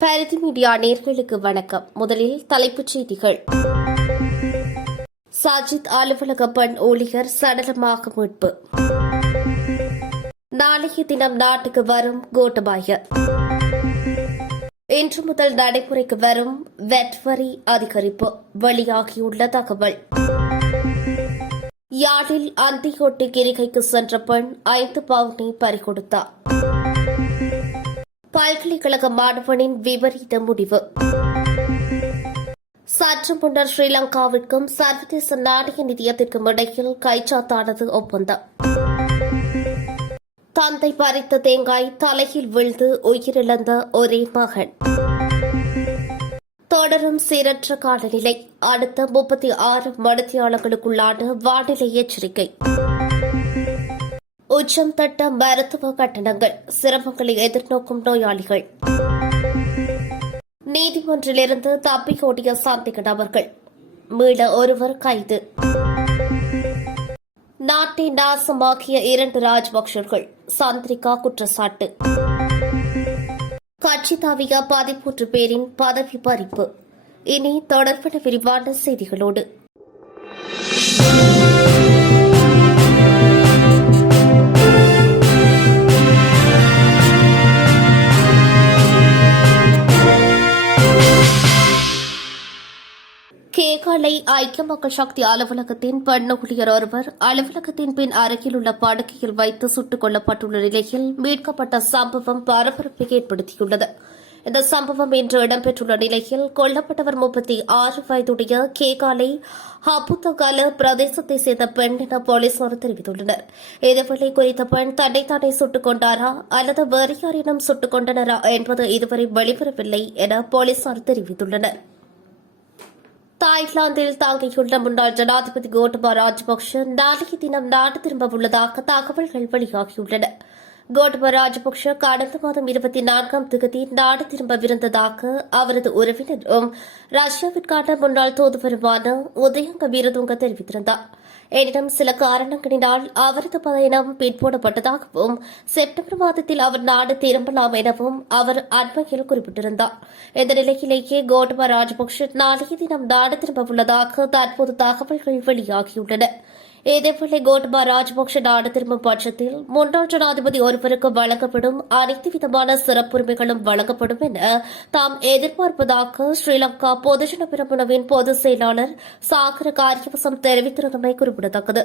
Bharathi media நேயர்களுக்கு வணக்கம். முதலில் தலைப்புச் செய்திகள். சாஜித் அலுவலக பெண் ஊழியர் சடலமாக மீட்பு. நாளைய தினம் நாட்டுக்கு வரும் கோட்டபாய. இன்று முதல் நடைமுறைக்கு வரும் வெட் வரி அதிகரிப்பு வெளியாகியுள்ள தகவல். யாழில் அந்திக்கோட்டை கிரிகைக்கு சென்ற பெண் 5 பவுனை பறிகொடுத்தார். பல்கலைக்கழக மாணவனின் விபரீத முடிவு. சற்று முன்னர் ஸ்ரீலங்காவிற்கும் சர்வதேச நாணய நிதியத்திற்கும் இடையில் கைச்சாத்தானது ஒப்பந்தம். தந்தை பறித்த தேங்காய் தலையில் விழுந்து உயிரிழந்த ஒரே மகன். தொடரும் சீரற்ற காலநிலை. அடுத்த 36 மணித்தியாலங்களுக்குள்ளான வானிலை எச்சரிக்கை. உச்சம் தட்ட மருத்துவ கட்டணங்கள். சிரமங்களை எதிர்நோக்கும் நோயாளிகள். நீதிமன்றிலிருந்து தப்பியோடிய சந்தேக நபர்கள் மீள ஒருவர் கைது. நாட்டை நாசமாக்கிய 2 ராஜபக்சர்கள் சந்திரிகா குற்றச்சாட்டு. கட்சி தாவிய 13 பேரின் பதவி பறிப்பு. இனி தொடர்பான விரிவான செய்திகளோடு. கேகாலை ஐக்கிய மக்கள் சக்தி அலுவலகத்தின் பெண் ஊழியர் ஒருவர் அலுவலகத்தின் பின் அருகில் உள்ள படுக்கையில் வைத்து சுட்டுக் கொல்லப்பட்டுள்ள நிலையில் மீட்கப்பட்ட சம்பவம் பரபரப்பை ஏற்படுத்தியுள்ளது. இந்த சம்பவம் இன்று இடம்பெற்றுள்ள நிலையில் கொல்லப்பட்டவர் 36 வயதுடைய கேகாலை ஹபுத்தகல பிரதேசத்தைச் சேர்ந்த பெண் என போலீசார் தெரிவித்துள்ளனர். இதேவேளை குறித்த பெண் தன்னைத்தானே சுட்டுக் கொண்டாரா அல்லது வேறு யாரேனும் சுட்டுக் கொண்டனரா என்பது இதுவரை வெளிவரவில்லை என போலீசார் தெரிவித்துள்ளனர். தாய்லாந்தில் தங்கியுள்ள முன்னாள் ஜனாதிபதி கோட்டபாய ராஜபக்ஷ நாளைய தினம் நாடு திரும்ப உள்ளதாக தகவல்கள் வெளியாகியுள்ளன. கோட்டபாய ராஜபக்ஷ கடந்த மாதம் 24ஆம் தேதி நாடு திரும்பவிருந்ததாக அவரது உறவினரும் ரஷ்யாவிற்கான முன்னாள் தூதுவருமான உதயங்க வீரதுங்க தெரிவித்திருந்தார். எனினும் சில காரணங்களினால் அவரது பயணம் பிற்போடப்பட்டதாகவும் செப்டம்பர் மாதத்தில் அவர் நாடு திரும்பலாம் எனவும் அவர் அண்மையில் குறிப்பிட்டிருந்தார். இந்த நிலையிலேயே கோட்டபாய ராஜபக்ஷ நாளைய தினம் நாடு திரும்ப உள்ளதாக தற்போது தகவல்கள் வெளியாகியுள்ளன. இதேவேளை கோட்டபாய ராஜபக்ஷ நாடு திரும்பும் பட்சத்தில் முன்னாள் ஜனாதிபதி ஒருவருக்கு வழங்கப்படும் அனைத்து விதமான சிறப்புரிமைகளும் வழங்கப்படும் என தாம் எதிர்பார்ப்பதாக ஸ்ரீலங்கா பொதுஜன பெரமுனவின் பொதுச் செயலாளர் சாகர காரியவசம் தெரிவித்திருந்தமை குறிப்பிடத்தக்கது.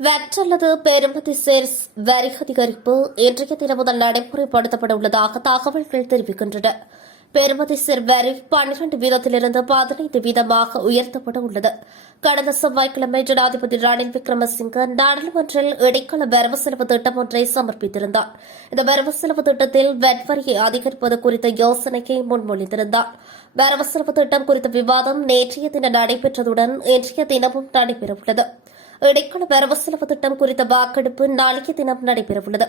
வெட் அல்லது பெறுமதி சேர் வரி அதிகரிப்பு இன்றைய தினம் முதல் நடைமுறைப்படுத்தப்பட உள்ளதாக தகவல்கள் தெரிவிக்கின்றன. பெறுமதி சேர் வரி 12 வீதத்திலிருந்து 15 வீதமாக உயர்த்தப்பட உள்ளது. கடந்த செவ்வாய்க்கிழமை ஜனாதிபதி ரணில் விக்ரமசிங்க நாடாளுமன்றில் இடைக்கால வரவு செலவு திட்டம் ஒன்றை சமர்ப்பித்திருந்தார். இந்த வரவு செலவு திட்டத்தில் வெட் வரியை அதிகரிப்பது குறித்த யோசனையை முன்மொழிந்திருந்தார். வரவு செலவு திட்டம் குறித்த விவாதம் நேற்றைய தினம் நடைபெற்றதுடன் இன்றைய தினமும் நடைபெறவுள்ளது. இடைக்கால வரவு செலவு திட்டம் குறித்த வாக்கெடுப்பு நாளைய தினம் நடைபெறவுள்ளது.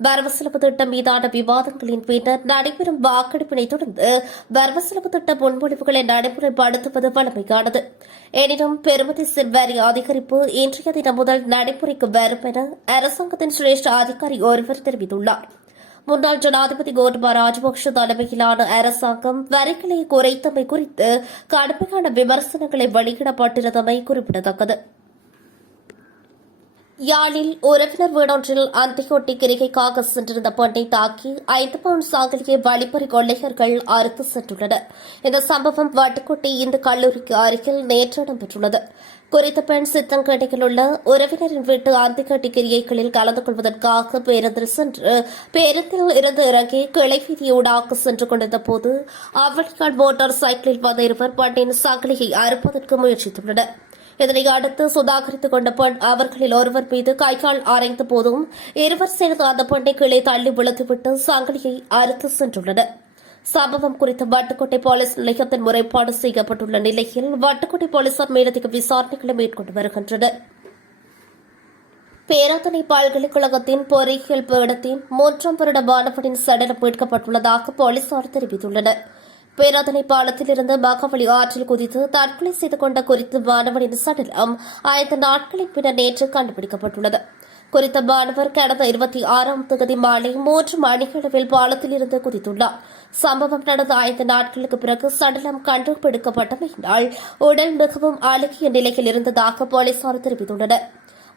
வரவு செலவு திட்டம் மீதான விவாதங்களின் பின்னர் நடைபெறும் வாக்கெடுப்பினை தொடர்ந்து வரவு செலவு திட்ட முன்மொழிவுகளை நடைமுறைப்படுத்துவது வழமையானது. எனினும் பெறுமதி சேர் வரி அதிகரிப்பு இன்றைய தினம் முதல் நடைமுறைக்கு வரும் என அரசாங்கத்தின் சிரேஷ்ட அதிகாரி ஒருவர் தெரிவித்துள்ளார். முன்னாள் ஜனாதிபதி கோட்டபாய ராஜபக்ஷ தலைமையிலான அரசாங்கம் வரிகளை குறைத்தமை குறித்து கடுமையான விமர்சனங்களை வெளியிடப்பட்டிருந்தமை குறிப்பிடத்தக்கது. யாழில் உறவினர் வீடொன்றில் அந்திக்கோட்டை கிரிகைக்காக சென்றிருந்த பெண்ணை தாக்கி 5 பவுன் சாங்கலியை வழிப்பறி கொள்ளையர்கள் அறுத்து சென்றுள்ளனர். இந்த சம்பவம் வட்டுக்கோட்டை இந்து கல்லூரிக்கு அருகில் நேற்று இடம்பெற்றுள்ளது. குறித்த பெண் சித்தங்கடையில் உள்ள உறவினரின் வீட்டு அந்திக்கோட்டை கிரியைகளில் கலந்து கொள்வதற்காக பேருந்தில் சென்று பேருந்தில் இருந்து இறங்கி கிளை வீதியூடாக சென்று கொண்டிருந்த போது அவளியால் மோட்டார் சைக்கிளில் வந்த இருவர் பெண்ணின் சாங்கலியை அறுப்பதற்கு முயற்சித்துள்ளனர். இதனை அடுத்து சுதாகரித்துக் கொண்ட பெண் அவர்களில் ஒருவர் மீது கைகால் அரைந்த போதும் இருவர் சேர்ந்து அந்த பெண்ணை கீழே தள்ளி விழுத்துவிட்டு சங்கிலியை அறுத்து சென்றுள்ளனர். சம்பவம் குறித்து வட்டுக்கோட்டை போலீஸ் நிலையத்தில் முறைப்பாடு செய்யப்பட்டுள்ள நிலையில் வட்டுக்கோட்டை போலீசார் மேலதிக விசாரணைகளை மேற்கொண்டு வருகின்றனர். பேராதனை பல்கலைக்கழகத்தின் பொறியியல் பீடத்தின் 3ஆம் வருட மாணவனின் சடலம் மீட்கப்பட்டுள்ளதாக போலீசார் தெரிவித்துள்ளனர். பேராதனை பாலத்திலிருந்து மகாவலி ஆற்றில் குதித்து தற்கொலை செய்து கொண்ட குறித்த மாணவனின் சடலம் 5 நாட்களின் பின்னர் நேற்று கண்டுபிடிக்கப்பட்டுள்ளது. குறித்த மாணவர் கடந்த 26ஆம் தேதி மாலை 3 மணியளவில் பாலத்தில் இருந்து குதித்துள்ளார். சம்பவம் நடந்த 5 நாட்களுக்கு பிறகு சடலம் கண்டுபிடிக்கப்பட்டமையினால் உடல் மிகவும் அழுகிய நிலையில் இருந்ததாக போலீசார் தெரிவித்துள்ளனர்.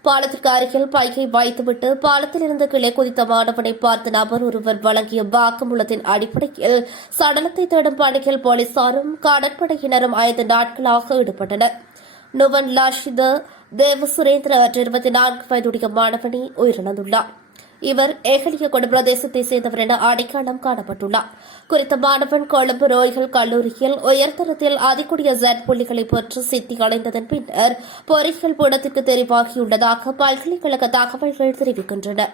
பாலத்திற்கு அருகில் பையை வைத்துவிட்டு பாலத்தில் இருந்து கீழே குதித்த மாணவனை பார்த்த நபர் ஒருவர் வழங்கிய வாக்குமூலத்தின் அடிப்படையில் சடலத்தை தேடும் பணியில் போலீசாரும் கடற்படையினரும் 5 நாட்களாக ஈடுபட்டனர். நுவன் லாஷித தேவ சுரேந்திர 24 வயதுடைய மாணவனை உயிரிழந்துள்ளார். இவர் ஏகலியகொட பிரதேசத்தைச் சேர்ந்தவர் என அடையாளம் காணப்பட்டுள்ளார். குறித்த மாணவன் கொழும்பு ரோயல் கல்லூரியில் உயர்தரத்தில் அதிகூடிய Z புள்ளிகளை பெற்று சித்தி அடைந்ததன் பின்னர் பொறியியல் பீடத்திற்கு தெரிவாகியுள்ளதாக பல்கலைக்கழக தகவல்கள் தெரிவிக்கின்றன.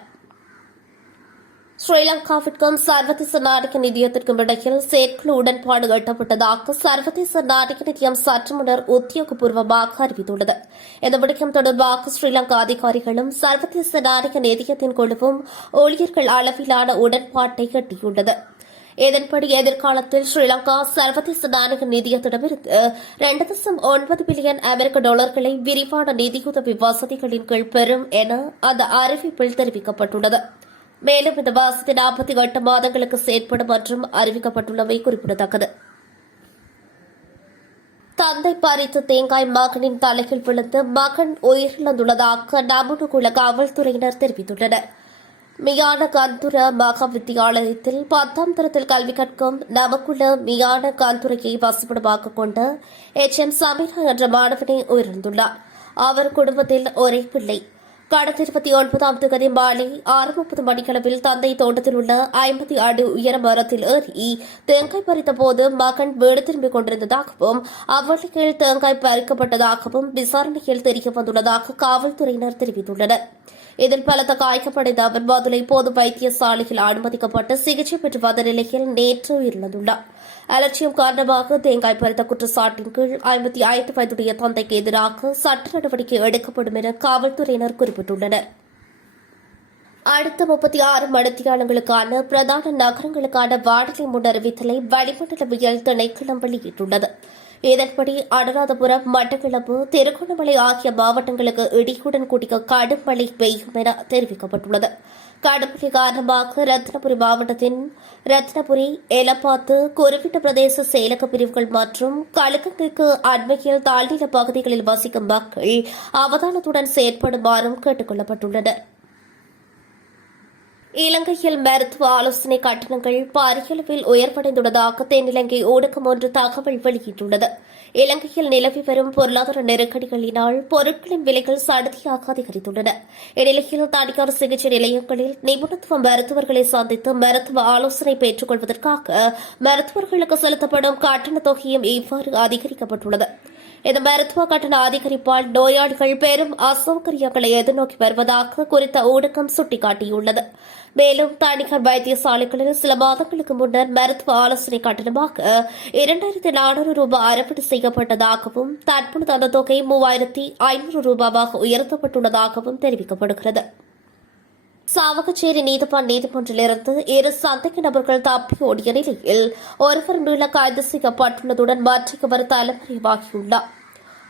ஸ்ரீலங்காவிற்கும் சர்வதேச நாணய நிதியத்திற்கும் இடையில் செயற்குழு உடன்பாடு எட்டப்பட்டதாக சர்வதேச நாணய நிதியம் சற்று முன்னர் உத்தியோகபூர்வமாக அறிவித்துள்ளது. இந்த விடயம் தொடர்பாக ஸ்ரீலங்கா அதிகாரிகளும் சர்வதேச நாணய நிதியத்தின் குழுவும் ஊழியர்கள் அளவிலான உடன்பாட்டை எட்டியுள்ளது. இதன்படி எதிர்காலத்தில் ஸ்ரீலங்கா சர்வதேச நாணய நிதியத்திடமிருந்து 2.9 பில்லியன் $களை விரிவான நிதியுதவி வசதிகளின் கீழ் பெறும் என அந்த அறிவிப்பில் தெரிவிக்கப்பட்டுள்ளது. மேலும் இந்த வசதி 48 மாதங்களுக்கு செயற்படும் மற்றும் அறிவிக்கப்பட்டுள்ளமை குறிப்பிடத்தக்கது. தந்தை பறித்த தேங்காய் மகனின் தலையில் விழுந்து மகன் உயிரிழந்துள்ளதாக நமனுகுல காவல்துறையினர் தெரிவித்துள்ளனர். மியான கந்துர மகா வித்தியாலயத்தில் 10ஆம் தரத்தில் கல்வி கற்கும் நமக்குள்ள மியான கந்துரையை வசிப்பிடமாக கொண்ட HM சமீரா என்ற மாணவனை உயிரிழந்துள்ளார். அவர் குடும்பத்தில் ஒரே பிள்ளை. கடந்த 29ஆம் தேதி மாலை 6:30 மணிக்களவில் தந்தை தோட்டத்தில் உள்ள 50 அடி உயர மரத்தில் ஏறி தேங்காய் பறித்தபோது மகன் வீடு திரும்பிக் கொண்டிருந்ததாகவும் அவ்வழியில் தேங்காய் பறிக்கப்பட்டதாகவும் விசாரணையில் தெரியவந்துள்ளதாக காவல்துறையினர் தெரிவித்துள்ளனர். இதில் பலத்த காயமடைந்த அவர் மதுரை பொது வைத்தியசாலையில் அனுமதிக்கப்பட்டு சிகிச்சை பெற்று வந்த நிலையில் நேற்று உயிரிழந்துள்ளார். அலட்சியம் காரணமாக தேங்காய் பறித்த குற்றச்சாட்டின் கீழ் 55 வயதுடைய தந்தைக்கு எதிராக சட்ட நடவடிக்கை எடுக்கப்படும் என காவல்துறையினர் குறிப்பிட்டுள்ளனர். அடுத்த 36 மணித்தியாலங்களுக்கான பிரதான நகரங்களுக்கான வானிலை முன்னறிவித்தலை வளிமண்டலவியல் திணைக்களம் வெளியிட்டுள்ளது. இதன்படி அனுராதபுரம், மட்டக்களப்பு, திருகோணமலை ஆகிய மாவட்டங்களுக்கு இடியுடன் கூடிய கடும் மழை பெய்யும் என தெரிவிக்கப்பட்டுள்ளது. கடும் மழை காரணமாக ரத்னபுரி மாவட்டத்தின் ரத்னபுரி, எலப்பாத்து, குறிப்பிட்ட பிரதேச செயலக பிரிவுகள் மற்றும் களுக்கங்களுக்கு அண்மையில் தாழ்நில பகுதிகளில் வசிக்கும் மக்கள் அவதானத்துடன் செயற்படுமாறும் கேட்டுக் கொள்ளப்பட்டுள்ளனர். இலங்கையில் மருத்துவ ஆலோசனை கட்டணங்கள் பாரியளவில் உயர்வடைந்துள்ளதாக தென்னிலங்கை ஊடகம் ஒன்று தகவல் வெளியிட்டுள்ளது. இலங்கையில் நிலவி வரும் பொருளாதார நெருக்கடிகளினால் பொருட்களின் விலைகள் சடுதியாக அதிகரித்துள்ளன. இந்நிலையில் தனியார் சிகிச்சை நிலையங்களில் நிபுணத்துவ மருத்துவர்களை சந்தித்து மருத்துவ ஆலோசனை பெற்றுக் கொள்வதற்காக மருத்துவர்களுக்கு செலுத்தப்படும் கட்டண தொகையும் இவ்வாறு அதிகரிக்கப்பட்டுள்ளது. இந்த மருத்துவ கட்டண அதிகரிப்பால் நோயாளிகள் பெரும் அசௌகரியங்களை எதிர்நோக்கி வருவதாக குறித்த ஊடகம் சுட்டிக்காட்டியுள்ளது. மேலும் தனியார் வைத்தியசாலைகளில் சில மாதங்களுக்கு முன்னர் மருத்துவ ஆலோசனை கட்டணமாக 2400 ரூபாய் அறவீடு செய்யப்பட்டதாகவும் தற்பொழுது அந்த தொகை 3500 ரூபாவாக உயர்த்தப்பட்டுள்ளதாகவும் தெரிவிக்கப்படுகிறது. சாவகச்சேரி நீதிவான் நீதிமன்றிலிருந்து 2 சந்தேக நபர்கள் தப்பி ஓடிய நிலையில் ஒருவர் மீள கைது செய்யப்பட்டுள்ளதுடன் மற்றவர் தலைமறைவாகியுள்ளார்.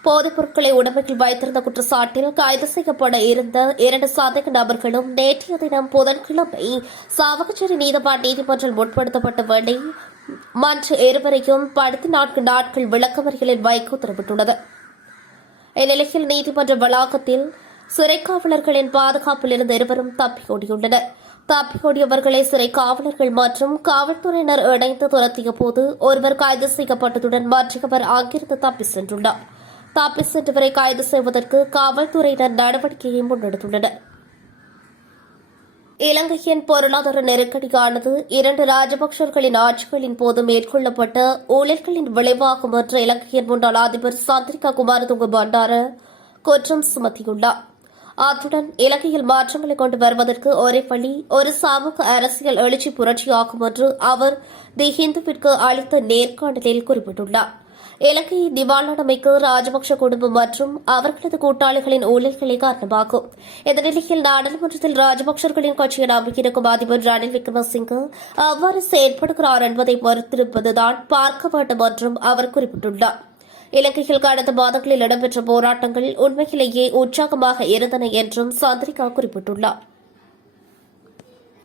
போதைப் பொருட்களை உடமையில் வைத்திருந்த குற்றச்சாட்டில் கைது செய்யப்பட இருந்த 2 சந்தேக நபர்களும் நேற்றைய தினம் புதன்கிழமை சாவகச்சேரி நீதிவான் நீதிமன்றில் முற்படுத்தப்பட்ட வேளை மற்ற இருவரையும் 14 நாட்கள் விளக்கமறியலில் வைக்க உத்தரவிட்டுள்ளது. இந்நிலையில் நீதிமன்ற வளாகத்தில் சிறை காவலர்களின் பாதுகாப்பில் இருந்த இருவரும் தப்பியோடியுள்ளனர். தப்பியோடியவர்களை சிறை காவலர்கள் மற்றும் காவல்துறையினர் இணைந்து துரத்திய போது ஒருவர் கைது செய்யப்பட்டதுடன் மற்றவர் அங்கிருந்து தப்பி சென்றுள்ளார். தப்பி சென்றவரை கைது செய்வதற்கு காவல்துறையினர் நடவடிக்கையை முன்னெடுத்துள்ளனர். இலங்கையின் பொருளாதார நெருக்கடியானது 2 ராஜபக்சர்களின் ஆட்சிகளின் போது மேற்கொள்ளப்பட்ட ஊழல்களின் விளைவாகும் என்று இலங்கையின் முன்னாள் அதிபர் சந்திரிகா குமாரதுங்க பண்டார குற்றம் சுமத்தியுள்ளார். அத்துடன் இலங்கையில் மாற்றங்களை கொண்டு வருவதற்கு ஒரே வழி ஒரு சமூக அரசியல் எழுச்சி புரட்சியாகும் என்று அவர் தி ஹிந்துவிற்கு அளித்த நேர்காணலில் குறிப்பிட்டுள்ளார். இலங்கையை திவாலானமைக்கு ராஜபக்ஷ குடும்பம் மற்றும் அவர்களது கூட்டாளிகளின் ஊழல்களே காரணமாகும். இந்த நிலையில் நாடாளுமன்றத்தில் ராஜபக்சர்களின் கட்சியை நம்பியிருக்கும் அதிபர் ரணில் விக்ரமசிங்கே அவ்வாறு செயற்படுகிறார் என்பதை மறுத்திருப்பதுதான் பார்க்க வேண்டும் என்றும் அவர் குறிப்பிட்டுள்ளார். இலங்கையில் கடந்த மாதங்களில் இடம்பெற்ற போராட்டங்கள் உண்மையிலேயே உற்சாகமாக இருந்தன என்றும் சந்திரிகா குறிப்பிட்டுள்ளார்.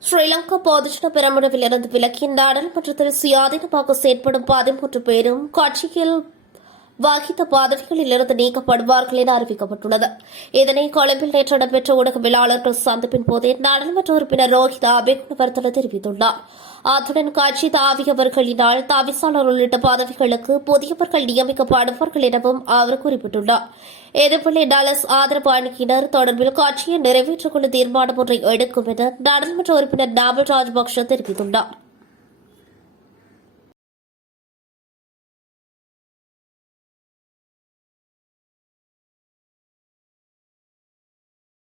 ஸ்ரீலங்கா பொதுஜன பெரமுனவில் இருந்து விலக்கி நாடாளுமன்றத்தில் சுயாதீனமாக செயற்படும் 13 பேரும் கட்சியில் வகித்த பதவிகளில் இருந்து நீக்கப்படுவார்கள் என அறிவிக்கப்பட்டுள்ளது. இதனை கொழும்பில் நேற்று நடைபெற்ற ஊடகவியலாளர்கள் சந்திப்பின் போதே நாடாளுமன்ற உறுப்பினர் ரோஹித அபேகுணவர்தன தெரிவித்துள்ளார். அத்துடன் கட்சி தாவியவர்களினால் தவிசாளர் உள்ளிட்ட பதவிகளுக்கு புதியவர்கள் நியமிக்கப்படுவார்கள் எனவும் அவர் குறிப்பிட்டுள்ளார். இதேபோல டலஸ் ஆதரவு அணியினர் தொடர்பில் கட்சியை நிறைவேற்றக்குழு தீர்மானம் ஒன்றை எடுக்கும் என நாடாளுமன்ற உறுப்பினர் நாமல் ராஜபக்ஷ தெரிவித்துள்ளார்.